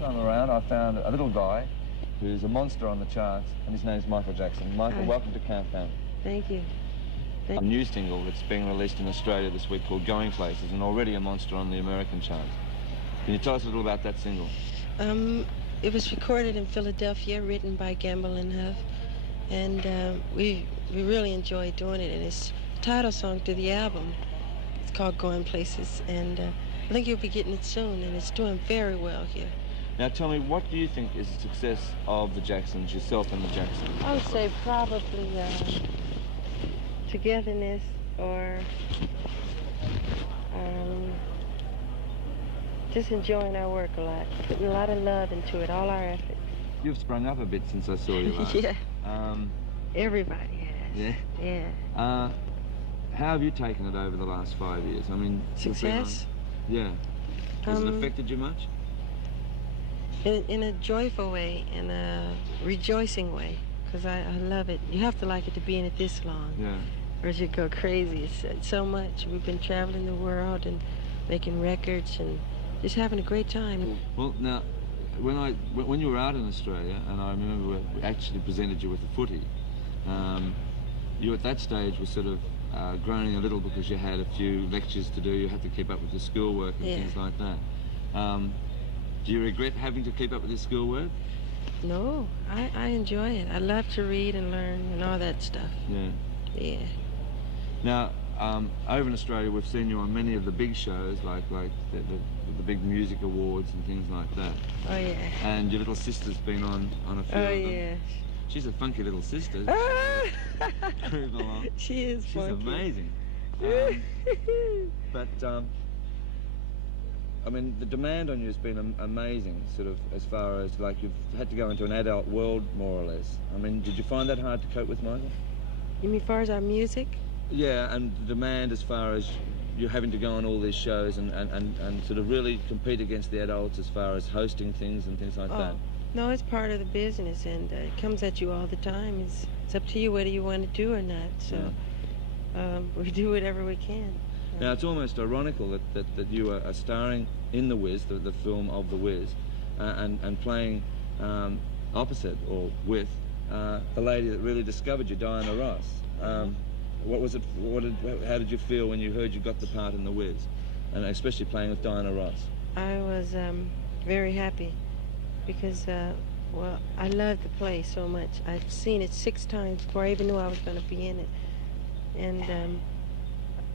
time around I found a little guy who's a monster on the charts, and his name's Michael Jackson. Michael, welcome to Countdown. Thank you. A new single that's being released in Australia this week called Going Places, and already a monster on the American charts. Can you tell us a little about that single? It was recorded in Philadelphia, written by Gamble and Huff, and we really enjoyed doing it, and it's the title song to the album. It's called Going Places, and I think you'll be getting it soon, and it's doing very well here. Now tell me, what do you think is the success of the Jacksons, yourself and the Jacksons? I would say probably togetherness, or just enjoying our work a lot, putting a lot of love into it, all our effort. You've sprung up a bit since I saw you last. Yeah. Everybody has. Yeah? Yeah. How have you taken it over the last 5 years? I mean... Success? Yeah. Has it affected you much? In a joyful way, in a rejoicing way, because I love it. You have to like it to be in it this long. Yeah. Or else you go crazy. It's so much. We've been traveling the world and making records and just having a great time. Well, now, when you were out in Australia, and I remember we actually presented you with the footy, you at that stage were sort of groaning a little because you had a few lectures to do, you had to keep up with your schoolwork and things like that. Do you regret having to keep up with your schoolwork? No, I enjoy it. I love to read and learn and all that stuff. Yeah. Yeah. Now, over in Australia, we've seen you on many of the big shows, like the big music awards and things like that. Oh, yeah. And your little sister's been on a few of them. Oh, yeah. She's a funky little sister. Cruise along. She is funky. She's amazing. But, I mean, the demand on you has been amazing, sort of, as far as, like, you've had to go into an adult world, more or less. I mean, did you find that hard to cope with, Michael? You mean as far as our music? Yeah, and the demand as far as you're having to go on all these shows and sort of really compete against the adults as far as hosting things and things like that. No, it's part of the business, and it comes at you all the time. It's up to you whether you want to do or not. So we do whatever we can. Now, it's almost ironical that you are starring in The Wiz, the film of The Wiz, and playing opposite or with the lady that really discovered you, Diana Ross. What was it? How did you feel when you heard you got the part in The Wiz, and especially playing with Diana Ross? I was very happy because, well, I loved the play so much. I've seen it 6 times before I even knew I was going to be in it, and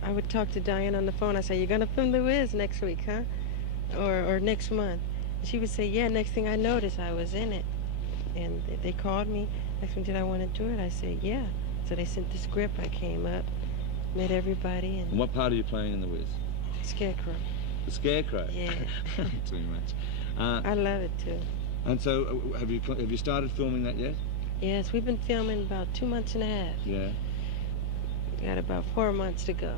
I would talk to Diane on the phone. I say, "You're going to film The Wiz next week, huh? Or next month?" And she would say, "Yeah." Next thing I noticed, I was in it, and they called me. Asked me, "Did I want to do it?" I said, "Yeah." So they sent the script. I came up, met everybody, and what part are you playing in The Wiz? Scarecrow. The Scarecrow? Yeah. Too much. I love it too. And so, have you started filming that yet? Yes, we've been filming about 2 months and a half. Yeah. We got about 4 months to go.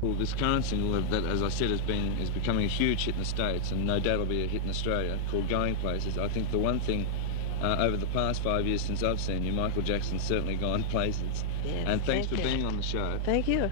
Well, this current single that, as I said, is becoming a huge hit in the States, and no doubt will be a hit in Australia, called Going Places. I think the one thing over the past 5 years since I've seen you, Michael Jackson's certainly gone places. Yes, and thanks thank for you. being on the show. Thank you.